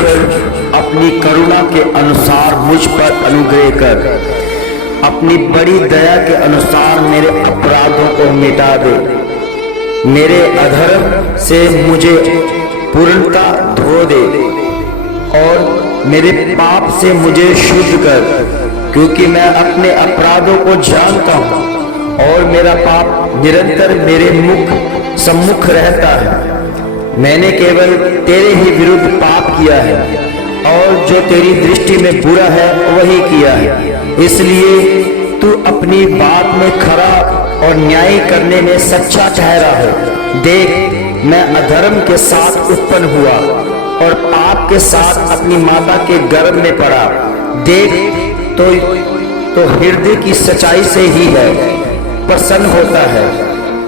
परमेश्वर अपनी करुणा के अनुसार मुझ पर अनुग्रह कर अपनी बड़ी दया के अनुसार मेरे अपराधों को मिटा दे। मेरे अधर्म से मुझे पूर्णता धो दे और मेरे पाप से मुझे शुद्ध कर, क्योंकि मैं अपने अपराधों को जानता हूँ और मेरा पाप निरंतर मेरे मुख सम्मुख रहता है। मैंने केवल तेरे ही विरुद्ध पाप किया है और जो तेरी दृष्टि में बुरा है वही किया है। इसलिए तू अपनी बात में खरा और न्याय करने में सच्चा ठहरा है। देख, मैं अधर्म के साथ उत्पन्न हुआ और पाप के साथ अपनी माता के गर्भ में पड़ा। देख, तो हृदय की सच्चाई से ही है प्रसन्न होता है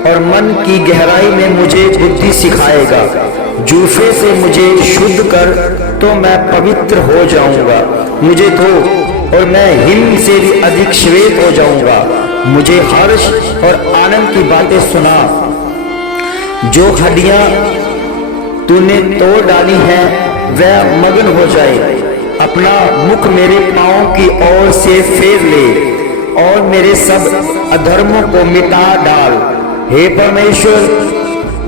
और मन की गहराई में मुझे बुद्धि सिखाएगा। जूफे से मुझे शुद्ध कर तो मैं पवित्र हो जाऊंगा। मुझे धो और मैं हिम से भी अधिक श्वेत हो जाऊंगा। मुझे हर्ष और आनंद की बातें सुना। जो हड्डियां तूने तोड़ डाली हैं वह मगन हो जाए। अपना मुख मेरे पांव की ओर से फेर ले और मेरे सब अधर्मों को मिटा डाल। हे परमेश्वर,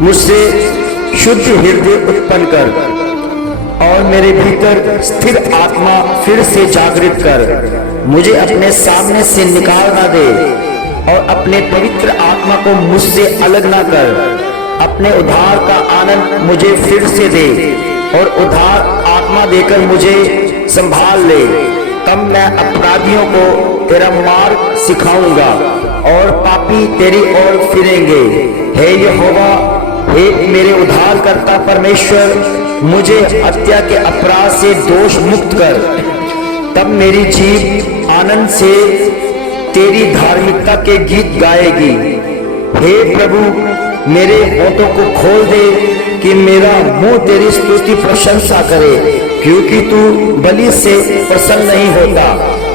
मुझसे शुद्ध हृदय उत्पन्न कर और मेरे भीतर स्थिर आत्मा फिर से जागृत कर। मुझे अपने सामने से निकाल ना दे और अपने पवित्र आत्मा को मुझसे अलग ना कर। अपने उद्धार का आनंद मुझे फिर से दे और उद्धार आत्मा देकर मुझे संभाल ले। तब मैं अपराधियों को तेरा मार्ग सिखाऊंगा और पापी तेरी ओर फिरेंगे। हे यहोवा, हे मेरे उद्धारकर्ता परमेश्वर, मुझे हत्या के अपराध से दोष मुक्त कर। तब मेरी जीभ आनंद से तेरी धार्मिकता के गीत गाएगी। हे प्रभु, मेरे होठों को खोल दे कि मेरा मुंह तेरी स्तुति प्रशंसा करे, क्योंकि तू बलि से प्रसन्न नहीं होता,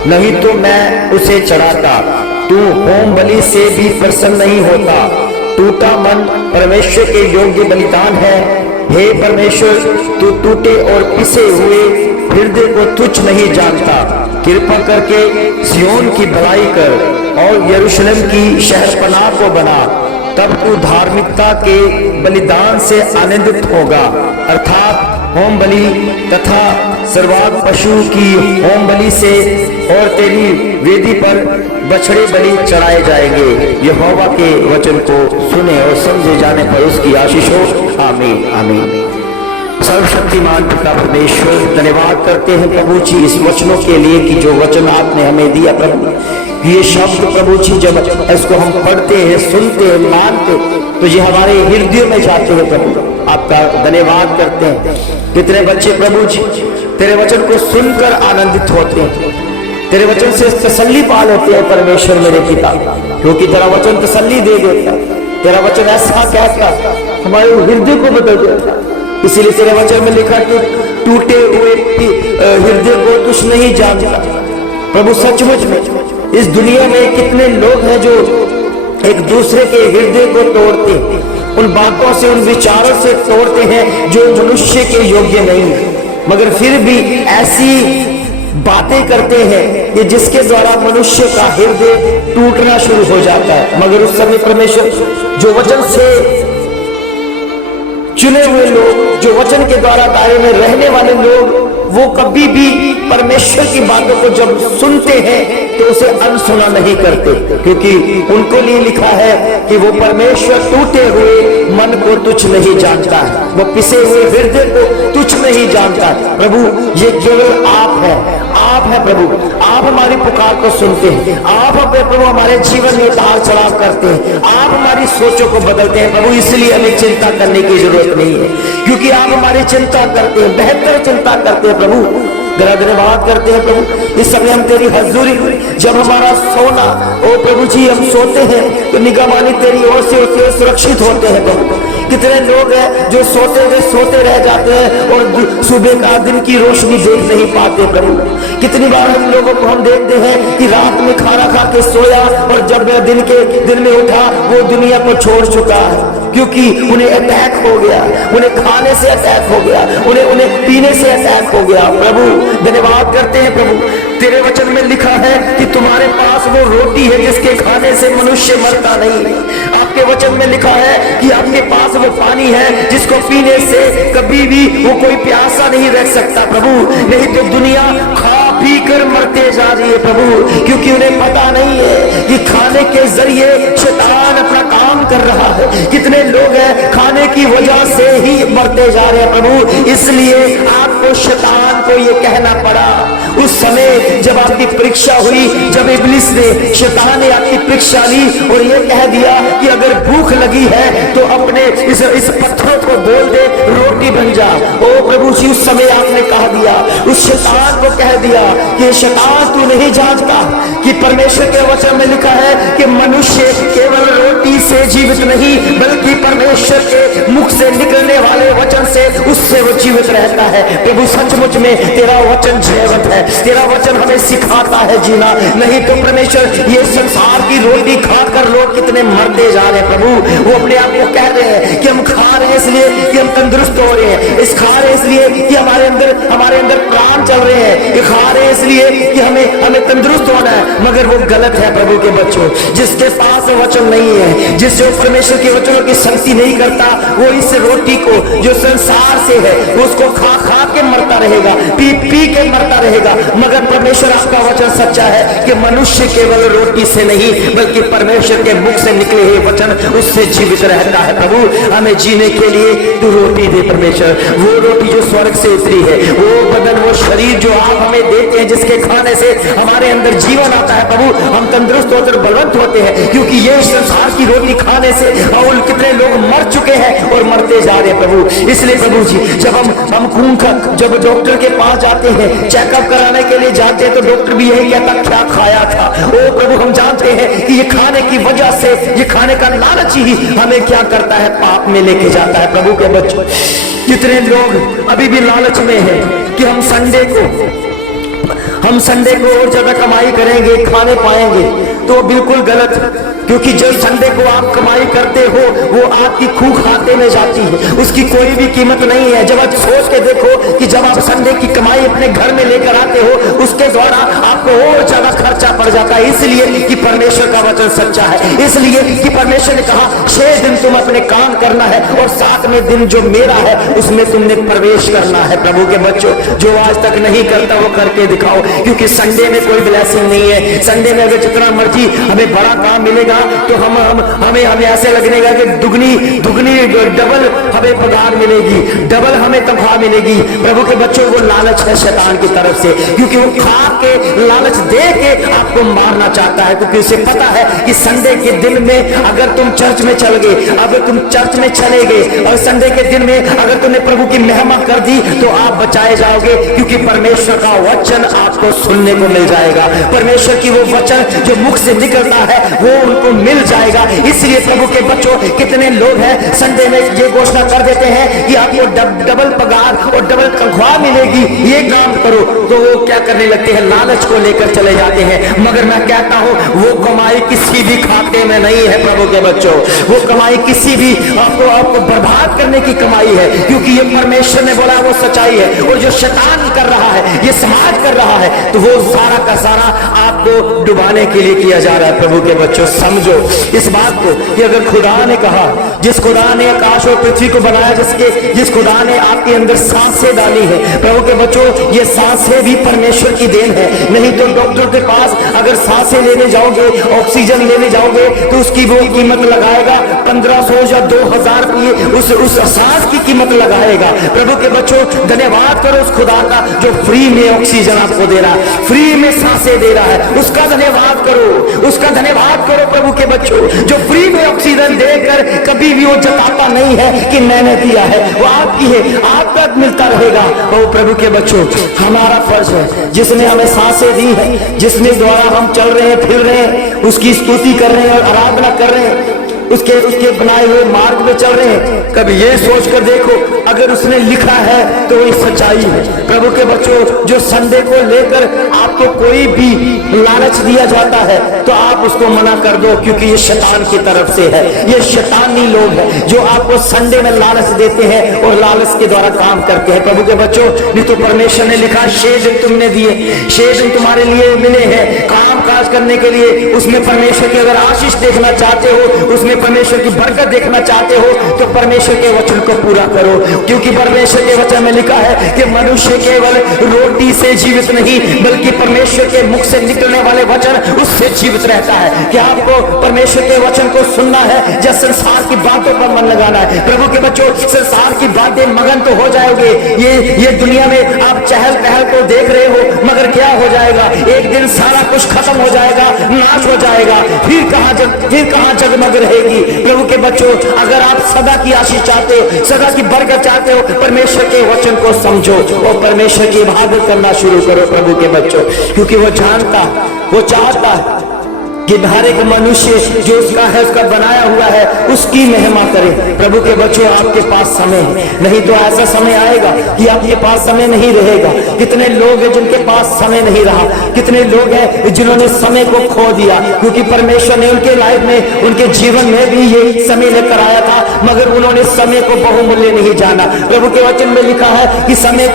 नहीं तो मैं उसे चढ़ाता। तू होम बलि से भी प्रसन्न नहीं होता। टूटा मन परमेश्वर के योग्य बलिदान है। हे परमेश्वर, तू टूटे और पिसे हुए हृदय को तुच्छ नहीं जानता। कृपा करके सियोन की भलाई कर और यरूशलेम की शहरपनाह को बना। तब तू धार्मिकता के बलिदान से आनंदित होगा, अर्थात होम बलि तथा सर्वांग पशु की होम बलि से, और तेरी वेदी पर बछड़े बलि चढ़ाए जाएंगे। यहोवा के वचन को सुने और समझे जाने पर उसकी आशीष हो। आमीन आमीन। सर्वशक्तिमान पिता परमेश्वर, धन्यवाद करते हैं प्रभु जी इस वचनों के लिए कि जो वचन आपने हमें दिया प्रभु, ये शब्द प्रभु जी जब इसको हम पढ़ते हैं, सुनते हैं, मानते, तो ये हमारे हृदय में जाते हैं प्रभु। आपका धन्यवाद करते हैं। कितने बच्चे प्रभु जी तेरे वचन को सुनकर आनंदित होते हैं, तेरे वचन से तसल्ली पा लेते हैं परमेश्वर मेरे पिता, क्योंकि तेरा वचन तसल्ली दे देता। तेरा वचन ऐसा कहता हमारे हृदय को बदल देता। इसीलिए तेरे वचन में लिखा कि टूटे हुए हृदय को तुझ नहीं जानता। प्रभु, सचमुच में इस दुनिया में कितने लोग हैं जो एक दूसरे के हृदय को तोड़ते हैं, उन बातों से, उन विचारों से तोड़ते हैं जो मनुष्य के योग्य नहीं है, मगर फिर भी ऐसी बातें करते हैं कि जिसके द्वारा मनुष्य का हृदय टूटना शुरू हो जाता है। मगर उस समय परमेश्वर, जो वचन से चुने हुए लोग, जो वचन के द्वारा दायरे में रहने वाले लोग, वो कभी भी परमेश्वर की बातों को जब सुनते हैं तो उसे अनसुना नहीं करते, क्योंकि उनको लिए लिखा है कि वो परमेश्वर टूटे हुए मन को तुच्छ नहीं जानता है, वो पिसे हुए हृदय को तुच्छ नहीं जानता है। प्रभु, ये केवल आप है, आप है प्रभु। आप हमारी पुकार को सुनते हैं, आप प्रभु हमारे जीवन में उतार चढ़ाव करते हैं, आप हमारी सोचों को बदलते हैं प्रभु। इसलिए हमें चिंता करने की जरूरत नहीं है, क्योंकि आप हमारी चिंता करते हैं, बेहतर चिंता करते हैं प्रभु। तेरा धन्यवाद करते हैं प्रभु। इस समय हम तेरी हजूरी में जब हमारा सोना, ओ प्रभु जी, हम सोते हैं तो निगहबानी तेरी ओर से होते हैं, सुरक्षित होते हैं प्रभु। कितने लोग हैं जो सोते रह जाते हैं और सुबह का दिन की रोशनी देख नहीं पाते प्रभु। कितनी बार हम लोगों को हम देखते हैं कि रात में खाना खा के सोया और जब दिन में उठा वो दुनिया को छोड़ चुका है। क्योंकि उन्हें अटैक हो गया, उन्हें खाने से अटैक हो गया, उन्हें पीने से अटैक हो गया। प्रभु धन्यवाद करते हैं प्रभु, तेरे वचन में लिखा है कि तुम्हारे पास वो रोटी है जिसके खाने से मनुष्य मरता नहीं। आपके वचन में लिखा है कि आपके पास वो पानी है जिसको पीने से कभी भी वो कोई प्यासा नहीं रह सकता प्रभु। नहीं तो दुनिया खा पी कर मरते जा रही है प्रभु, क्योंकि उन्हें पता नहीं है कि खाने के जरिए शैतान अपना काम कर रहा है। कितने लोग हैं खाने की वजह से ही मरते जा रहे हैं प्रभु। इसलिए आपको शैतान को ये कहना पड़ा उस समय जब आपकी परीक्षा हुई, जब इब्लिस ने, शैतान ने आपकी परीक्षा ली और ये कह दिया कि अगर भूख लगी है तो अपने इस पत्थरों को बोल दे रोटी बन जा। ओ प्रभु जी, उस समय आपने कह दिया, उस शैतान को कह दिया कि शैतान तू नहीं जानता कि परमेश्वर के वचन में लिखा है कि मनुष्य केवल रोटी से जीवित नहीं बल्कि परमेश्वर के मुख से निकलने वाले वचन से उससे वो जीवित रहता है। प्रभु सचमुच में तेरा वचन जीवत है, तेरा वचन हमें सिखाता है जीना। नहीं तो परमेश्वर ये संसार की रोटी खाकर लोग कितने मरते जा रहे हैं प्रभु। वो अपने आप को कह रहे हैं कि हम खा रहे हैं इसलिए कि हम तंदुरुस्त हो रहे हैं, इस खा रहे हैं इसलिए कि हमारे अंदर प्राण चल रहे हैं, ये खा रहे हैं इसलिए कि हमें तंदुरुस्त होना है। मगर वो गलत है प्रभु के बच्चों। जिसके पास वचन नहीं है, जिससे परमेश्वर के वचनों की शक्ति नहीं करता, वो इस रोटी को जो संसार से है उसको खा खा के मरता रहेगा, पी पी के मरता रहेगा। मगर परमेश्वर आपका वचन सच्चा है कि मनुष्य केवल रोटी से नहीं बल्कि परमेश्वर के मुख से निकले हुए वचन उससे जीवित रहता है। प्रभु हमें जीने के लिए तू रोटी दे परमेश्वर, वो रोटी जो स्वर्ग से उतरी है, वो बदन, वो शरीर जो आप हमें देते हैं जिसके खाने से हमारे अंदर जीवन आता है प्रभु, हम तंदुरुस्त होकर बलवंत होते हैं। क्योंकि ये संसार की रोटी खाने से और कितने लोग मर चुके हैं और मरते जा रहे हैं प्रभु। इसलिए प्रभु जी जब हम खून का जब डॉक्टर के पास जाते हैं, चेकअप कराने के लिए जाते हैं, तो डॉक्टर भी यही कहता क्या खाया था। ओ प्रभु हम जानते हैं कि ये खाने की वजह से, ये खाने का लालच ही हमें क्या करता है, पाप में लेके जाता है। प्रभु के बच्चों, कितने लोग अभी भी लालच में है कि हम संडे को और ज्यादा कमाई करेंगे, खाने पाएंगे, तो बिल्कुल गलत। क्योंकि जब संडे को आप कमाई करते हो वो आपकी खूह खाते में जाती है, उसकी कोई भी कीमत नहीं है। जब आप सोच के देखो कि जब आप संडे की कमाई अपने घर में लेकर आते हो उसके द्वारा आपको और ज्यादा खर्चा पड़ जाता है। इसलिए कि परमेश्वर का वचन सच्चा है, इसलिए कि परमेश्वर ने कहा 6 दिन तुम अपने काम करना है और 7वें दिन जो मेरा है उसमें तुमने प्रवेश करना है। प्रभु के बच्चों, जो आज तक नहीं करता वो करके दिखाओ, क्योंकि संडे में कोई ब्लेसिंग नहीं है। संडे में अगर जितना मर्जी हमें बड़ा काम मिलेगा तो हमें ऐसे लगेगा कि दुगनी डबल हमें पगार मिलेगी, डबल हमें तनख्वाह मिलेगी। प्रभु के बच्चों, वो लालच है शैतान की तरफ से, क्योंकि वो खा के लालच दे के आपको मारना चाहता है। क्योंकि उसे पता है कि संडे के दिन में अगर तुम चर्च में चल गए, अगर तुम चर्च में चले गए और संडे के दिन में अगर तुमने प्रभु की महिमा कर दी तो आप बचाए जाओगे, क्योंकि परमेश्वर का वचन आपको सुनने को मिल जाएगा। परमेश्वर की वो वचन जो मुख से निकलता है वो उनको मिल जाएगा। इसलिए प्रभु के बच्चों, कितने लोग हैं संडे में ये घोषणा कर देते हैं कि आपको डबल पगार और डबल तनख्वाह मिलेगी, ये काम करो, तो वो क्या करने लगते हैं, लालच को लेकर चले जाते हैं। मगर मैं कहता हूं वो कमाई किसी भी खाते में नहीं है प्रभु के बच्चों, वो कमाई किसी भी आपको बर्बाद करने की कमाई है, क्योंकि ये परमेश्वर ने बोला वो सच्चाई है। और जो शैतान कर रहा है, ये समाज कर रहा है, तो वो सारा का सारा आपको डुबाने के लिए किया जा रहा है। प्रभु के बच्चों समझो इस बात को कि अगर खुदा ने कहा, जिस खुदा ने आकाश और पृथ्वी को बनाया, जिस खुदा ने आपके अंदर सांसें डाली है, प्रभु के बच्चों ये सांसें भी परमेश्वर की देन है। नहीं तो डॉक्टर के पास अगर सांसें लेने जाओगे, ऑक्सीजन लेने जाओगे, तो उसकी वो कीमत लगाएगा 1500 या 2000 रुपये, उस सांस की कीमत लगाएगा। प्रभु के बच्चों धन्यवाद करो उस खुदा का जो फ्री में ऑक्सीजन आपको दे रहा है, फ्री में सांसें दे रहा है, उसका धन्यवाद करो, उसका धन्यवाद करो प्रभु के बच्चों, जो फ्री में ऑक्सीजन देकर कभी भी वो जताता नहीं है कि मैंने दिया है, वो आपकी है, आपका मिलता रहेगा। वो प्रभु के बच्चों, हमारा फर्ज है, जिसने हमें सांसें दी है, जिसने द्वारा हम चल रहे हैं, फिर रहे हैं, उसकी स्तुति कर रहे हैं और आराधना कर रहे हैं, उसके बनाए हुए मार्ग में चल रहे हैं। कभी ये सोच कर देखो अगर उसने लिखा है तो ये सच्चाई है। प्रभु के बच्चों, जो संडे को लेकर आपको कोई भी लालच दिया जाता है तो आप उसको मना कर दो, क्योंकि ये शैतान की तरफ से है। ये शैतानी लोग हैं जो आपको संडे में लालच देते हैं और लालच के द्वारा काम करते हैं। प्रभु के बच्चों, नहीं तो परमेश्वर ने लिखा 6 दिन तुमने दिए, 6 दिन तुम्हारे लिए मिले हैं काम काज करने के लिए। उसमें परमेश्वर की अगर आशीष देखना चाहते हो, उसमें परमेश्वर की बरकत देखना चाहते हो, तो परमेश्वर के वचन को पूरा करो, क्योंकि परमेश्वर के वचन में लिखा है कि मनुष्य केवल रोटी से जीवित नहीं, बल्कि परमेश्वर के मुख से निकलने वाले वचन उससे जीवित रहता है। क्या आपको परमेश्वर के वचन को सुनना है या संसार की बातों पर मन लगाना है? प्रभु के बच्चों, संसार की बातें मगन तो हो जाओगे, ये दुनिया में आप चहल पहल को देख रहे हो, मगर क्या हो जाएगा? एक दिन सारा कुछ खत्म हो जाएगा, नाश हो जाएगा, फिर कहां जगमग रहेगी। प्रभु के बच्चों, अगर आप सदा की आशीष चाहते हो, सदा की बरकत चाहते हो, परमेश्वर के वचन को समझो और परमेश्वर की इबादत करना शुरू करो। प्रभु के बच्चों, क्योंकि वो जानता, वो चाहता है कि हर एक मनुष्य जो उसका है, उसका बनाया हुआ है, उसकी महिमा करे। प्रभु के बच्चों, आपके पास समय नहीं तो ऐसा समय आएगा कि आपके पास समय नहीं रहेगा। कितने लोग हैं जिनके पास समय नहीं रहा, कितने लोग हैं जिन्होंने समय को खो दिया, क्योंकि परमेश्वर ने उनके लाइफ में, उनके जीवन में भी ये समय लेकर आया था, मगर उन्होंने समय को बहुमूल्य नहीं जाना। प्रभु के वचन में लिखा है कि समय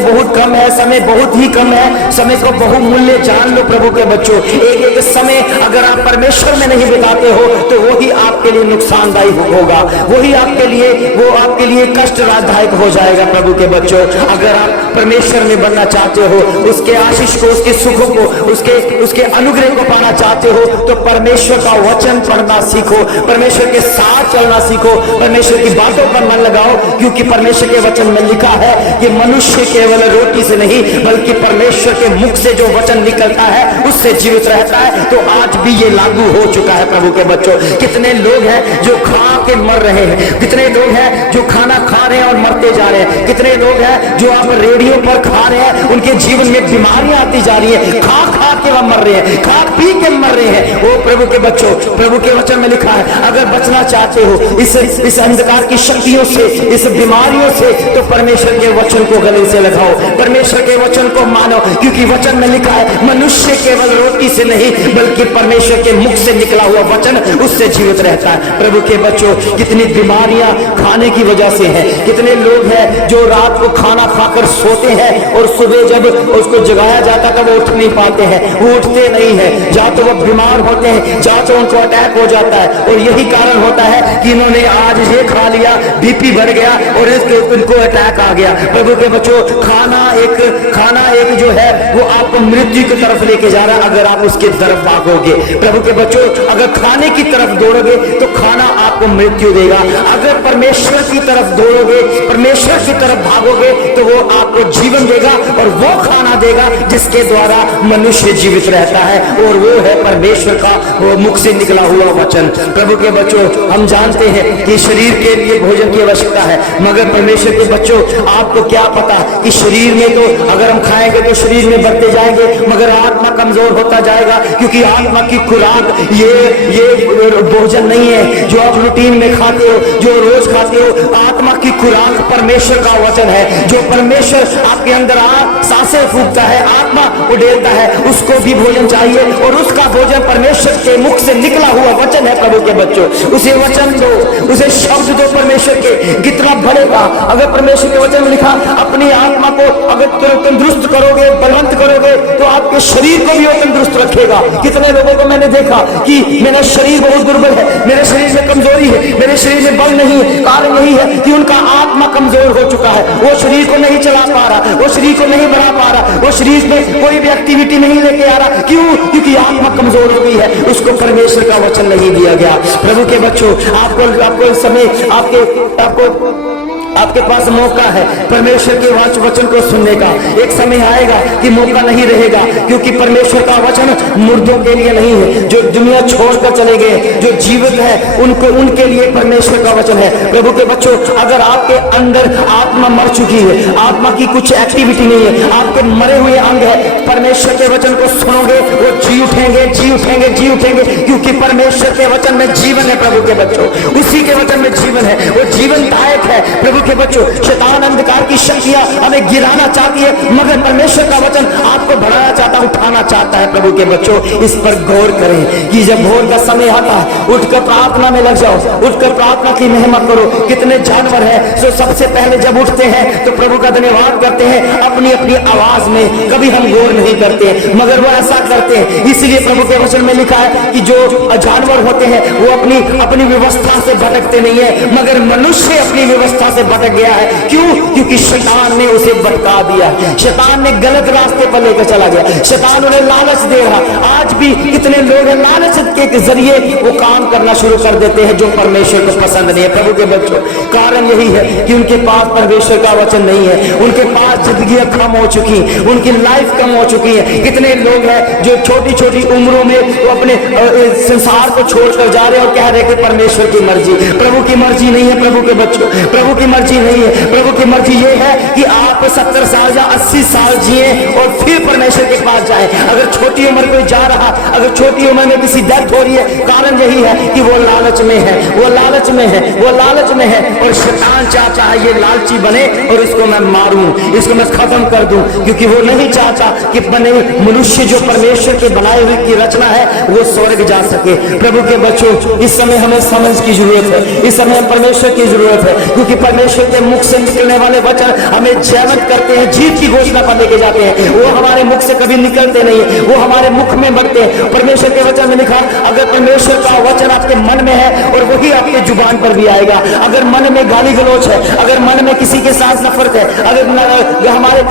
बहुत कम है, समय बहुत ही कम है, समय को बहुमूल्य जान लो। प्रभु के बच्चों, एक समय अगर आप परमेश्वर में नहीं बिताते हो तो वही आपके लिए नुकसानदायी होगा, वही आपके लिए कष्टदायक हो जाएगा। प्रभु के बच्चों, अगर आप परमेश्वर में बनना चाहते हो, उसके आशीष को, उसके सुखों को, उसके अनुग्रह को पाना चाहते हो, तो परमेश्वर का वचन पढ़ना सीखो, परमेश्वर के साथ चलना सीखो, परमेश्वर की बातों पर मन लगाओ, क्योंकि परमेश्वर के वचन में लिखा है कि मनुष्य केवल रोटी से नहीं, बल्कि परमेश्वर के मुख से जो वचन निकलता है उससे जीवित रहता है। तो आज भी ये लागू हो चुका है। प्रभु के बच्चों, कितने लोग हैं जो खा के मर रहे हैं, कितने लोग हैं जो खाना खा रहे हैं और मरते जा रहे हैं, कितने लोग हैं जो आप रेडियो पर खा रहे हैं, उनके जीवन में बीमारियां आती जा रही है, खा के वह मर रहे हैं, खा पी के मर रहे हैं। वो प्रभु के बच्चों, प्रभु के वचन में लिखा है, अगर बचना चाहते हो इस अंधकार की शक्तियों से, इस बीमारियों से, तो परमेश्वर के वचन को गले से लगाओ, परमेश्वर के वचन को मानो, क्योंकि वचन में लिखा है मनुष्य केवल रोटी से नहीं, बल्कि परमेश्वर के मुख से निकला हुआ वचन उससे जीवित रहता है। प्रभु के बच्चों, कितनी बीमारियां खाने की वजह से हैं, कितने लोग हैं जो रात को खाना खाकर सोते हैं और सुबह जब उसको जगाया जाता है वो उठ नहीं पाते हैं, वो उठते नहीं है, या तो वो बीमार होते हैं, या तो उनको अटैक हो जाता है। और यही कारण होता है कि इन्होंने आज ये खा लिया, बीपी बढ़ गया और इनको अटैक आ गया। प्रभु के बच्चों, खाना एक जो है वो आपको मृत्यु की तरफ लेके जा रहा है, अगर आप उसकी तरफ भागोगे। प्रभु के बच्चों, अगर खाने की तरफ दौड़ोगे तो खाना आपको मृत्यु देगा, अगर परमेश्वर की तरफ दौड़ोगे, परमेश्वर की तरफ भागोगे, तो वो आपको जीवन देगा और वो खाना देगा जिसके द्वारा मनुष्य जीवित रहता है, और वो है परमेश्वर का वो मुख से निकला हुआ वचन। प्रभु के बच्चों, हम जानते हैं कि शरीर के लिए भोजन की आवश्यकता है, मगर परमेश्वर के बच्चों, आपको क्या पता कि शरीर में तो अगर हम खाएंगे तो शरीर में बढ़ते जाएंगे, मगर आत्मा कमजोर होता जाएगा, क्योंकि आत्मा की खुराक ये भोजन नहीं है जो आप रूटीन में खाते हो, जो रोज खाते हो। आत्मा की खुराक परमेश्वर का वचन है, जो परमेश्वर आपके अंदर सांसें फूंकता है, आत्मा उड़ेलता है, उसको भी भोजन चाहिए, और उसका भोजन परमेश्वर के मुख से निकला हुआ वचन है। प्रभु के बच्चों, उसे वचन दो, उसे शब्द दो परमेश्वर के, कितना बढ़ेगा। अगर परमेश्वर के वचन में लिखा, अपनी आत्मा को अगर तंदुरुस्त करोगे, बलवंत करोगे, तो आपके शरीर को भी वो तंदुरुस्त रखेगा। कितने लोगों को मैंने देखा कि मेरा शरीर बहुत दुर्बल है, मेरे शरीर में कमजोरी है, मेरे शरीर में बल नहीं है, कारण यही है कि उनका आत्मा कमजोर हो चुका है, वो शरीर को नहीं चला पा रहा, वो शरीर को नहीं बढ़ा पा रहा, वो शरीर में कोई भी एक्टिविटी नहीं लेके आ रहा। क्यों? क्योंकि आत्मा कमजोर हो गई है, उसको परमेश्वर का वचन नहीं दिया गया। प्रभु के बच्चों, आपको इस समय आपके पास मौका है परमेश्वर के वचन को सुनने का। एक समय आएगा कि मौका नहीं रहेगा, क्योंकि परमेश्वर का वचन मुर्दों के लिए नहीं है, जो दुनिया छोड़कर चले गए, जो जीवित है, उनके लिए परमेश्वर का वचन है। प्रभु के बच्चों, अगर आपके अंदर आत्मा मर चुकी है, आत्मा की कुछ एक्टिविटी नहीं है, आपके मरे हुए अंग है, परमेश्वर के वचन को सुनोगे, वो जी उठेंगे, क्योंकि परमेश्वर के वचन में जीवन है। प्रभु के बच्चों, उसी के वचन में जीवन है, वो जीवन दायक है। प्रभु प्रभु के बच्चों, शैतान अंधकार की शक्तियां हमें गिराना चाहती है, मगर परमेश्वर का वचन आपको बढ़ाना चाहता, उठाना चाहता है। प्रभु के बच्चों, इस पर गौर करें कि जब भोर का समय आता है, उठकर प्रार्थना में लग जाओ, उठकर प्रार्थना की महिमा करो। कितने जानवर हैं जो सबसे पहले जब उठते हैं तो प्रभु का धन्यवाद करते हैं अपनी अपनी आवाज में। कभी हम गौर नहीं करते, मगर वो ऐसा करते हैं। इसलिए प्रभु के वचन में लिखा है कि जो जानवर होते हैं वो अपनी अपनी व्यवस्था से भटकते नहीं है, मगर मनुष्य अपनी व्यवस्था से भटक गया है। क्यों? क्योंकि शैतान ने उसे भटका दिया, शैतान ने गलत रास्ते पर लेकर चला गया, शैतान उन्हें लालच दे रहा। आज भी कितने लोग हैं लालच के जरिए वो काम करना शुरू कर देते हैं जो परमेश्वर को पसंद नहीं है। प्रभु के बच्चों, कारण यही है कि उनके पास परमेश्वर का वचन नहीं है, उनके पास जिंदगियां कम हो चुकी, उनकी लाइफ कम हो चुकी है। कितने लोग हैं जो छोटी छोटी उम्रों में वो अपने संसार को छोड़कर जा रहे हैं और कह रहे हैं कि परमेश्वर की मर्जी। प्रभु की मर्जी नहीं है प्रभु के बच्चों, प्रभु की मर्जी नहीं है। प्रभु की मर्जी ये है कि आप 70 साल या 80 साल जिए और फिर परमेश्वर के पास जाए। अगर छोटी उम्र में जा रहा, अगर छोटी उम्र में किसी डेथ हो रही है, कारण यही है कि वो लालच में है, वो लालच में है, वो लालच में है। और शैतान चाहता है ये लालची बने और इसको मैं मारूं, इसको मैं खत्म कर दूं, क्योंकि वो नहीं चाहता कि बने मनुष्य जो परमेश्वर के बनाए हुए की रचना है वो स्वर्ग जा सके। प्रभु के बच्चों, इस समय हमें समझ की जरूरत है, इस समय परमेश्वर की जरूरत है, क्योंकि परमेश्वर के मुख से निकलने वाले वचन हमें जयवंत करते हैं, जीत की घोषणा पर लेके जाते हैं। वो हमारे मुख से कभी निकलते नहीं है, वो हमारे मुख में बढ़ते हैं। परमेश्वर के वचन में लिखा, अगर परमेश्वर का वचन आपके मन में है और वही आपके जुबान पर भी आएगा। अगर मन में गाली गलौच है, अगर मन में किसी के साथ नफरत है, अगर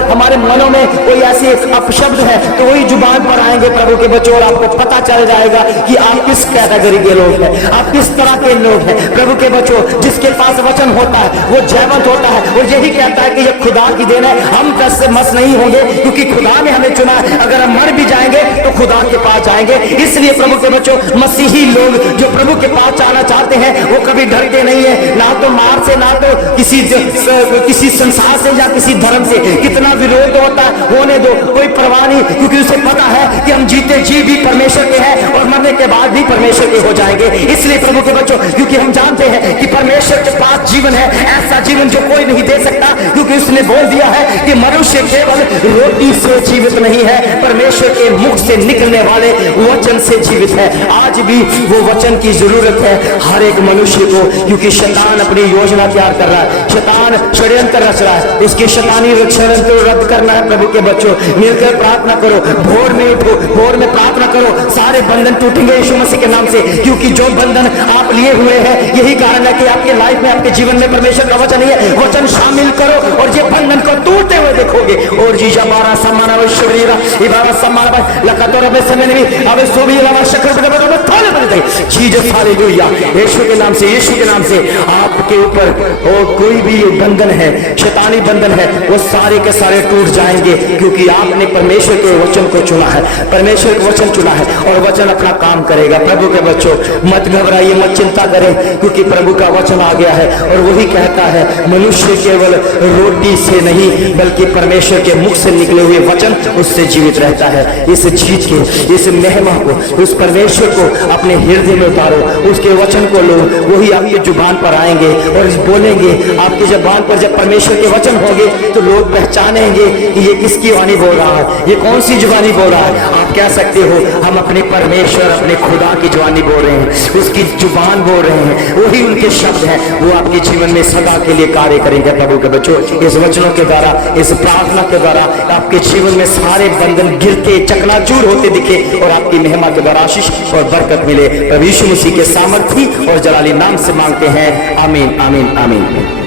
हमारे मनों में कोई ऐसे अपशब्द है तो वही जुबान पर आएंगे प्रभु के बच्चों, और आपको पता चल जाएगा कि आप किस कैटेगरी के लोग हैं, आप किस तरह के लोग हैं। प्रभु के बच्चों, जिसके पास वचन होता है वो जयवंत होता है और यही कहता है कि ये खुदा की देन है, हम कस से मस नहीं होंगे, क्योंकि खुदा ने हमें चुना है। अगर हम मर भी जाएंगे तो खुदा के पास जाएंगे। इसलिए प्रभु के बच्चों, मसीही लोग जो प्रभु के पास जाना चाहते हैं वो कभी डरते नहीं है, ना तो मार से, ना तो किसी संसार से या किसी धर्म से। कितना विरोध होता है, होने दो, कोई परवाह नहीं, क्योंकि उसे पता है कि हम जीते जी भी परमेश्वर के हैं और मरने के बाद भी परमेश्वर के हो जाएंगे। इसलिए प्रभु के बच्चों, क्योंकि हम जानते हैं कि परमेश्वर के पास जीवन है, ऐसा जीवन जो कोई नहीं दे सकता, क्योंकि उसने बोल दिया है कि मनुष्य केवल रोटी से जीवित नहीं है, परमेश्वर के मुख से निकलने वाले वचन से जीवित है। आज भी वो वचन की जरूरत है हर एक मनुष्य को, क्योंकि शैतान अपनी योजना तैयार कर रहा है, शैतान षड्यंत्र रच रहा है, उसकी शैतानी षड्यंत्र रद्द करना है। प्रभु के बच्चों, मिलकर प्रार्थना करो, भोर में उठो, भोर में प्रार्थना करो, सारे बंधन टूटेंगे यीशु मसीह के नाम से। क्योंकि जो बंधन आप लिए हुए हैं, यही कारण है कि आपके लाइफ में, आपके जीवन में परमेश्वर का वचन नहीं है। वचन शामिल करो और ये बंधन को टूटते हुए देखोगे। और जीजा बारा सम्मान शरीर इबारा सम्मान लकातोर में समय नहीं अब सोभी लगा शक्र में थोड़े बने थे। जीसस हालेलुया, यीशु के नाम से, यीशु के नाम से आपके ऊपर और कोई भी बंधन है, शैतानी बंधन है, वो सारे के सारे टूट जाएंगे, क्योंकि आपने परमेश्वर के वचन को चुना है, परमेश्वर का वचन चुना है और वचन अपना काम करेगा। प्रभु के बच्चों, मत घबराइए, मत चिंता करें, क्योंकि प्रभु का वचन आ गया है और वही कहता है मनुष्य केवल रोटी से नहीं बल्कि परमेश्वर के मुख से निकले हुए वचन उससे जीवित रहता है। इस चीज के, इस महिमा को, उस परमेश्वर को अपने हृदय में उतारो, उसके वचन को लो, वही आपकी जुबान पर आएंगे और बोलेंगे। आपकी जुबान पर जब परमेश्वर के वचन होंगे तो लोग पहचानेंगे कि ये किसकी वाणी बोल रहा है, ये कौन सी जुबानी बोल रहा है। आप कह सकते हो हम अपने परमेश्वर, अपने खुदा की जुबानी बोल रहे हैं, उसकी जुबान बोल रहे हैं, वही उनके शब्द हैं, वो आपके जीवन में सदा के लिए कार्य करेंगे। प्रभु के बच्चों, इस वचनों के द्वारा, इस प्रार्थना के द्वारा आपके जीवन में सारे बंधन गिरते चकनाचूर होते दिखे और आपकी महिमा के द्वारा आशीष और बरकत मिले। प्रभु यीशु मसीह के सामर्थी और जलाली नाम से मांगते हैं, आमीन, आमीन, आमीन।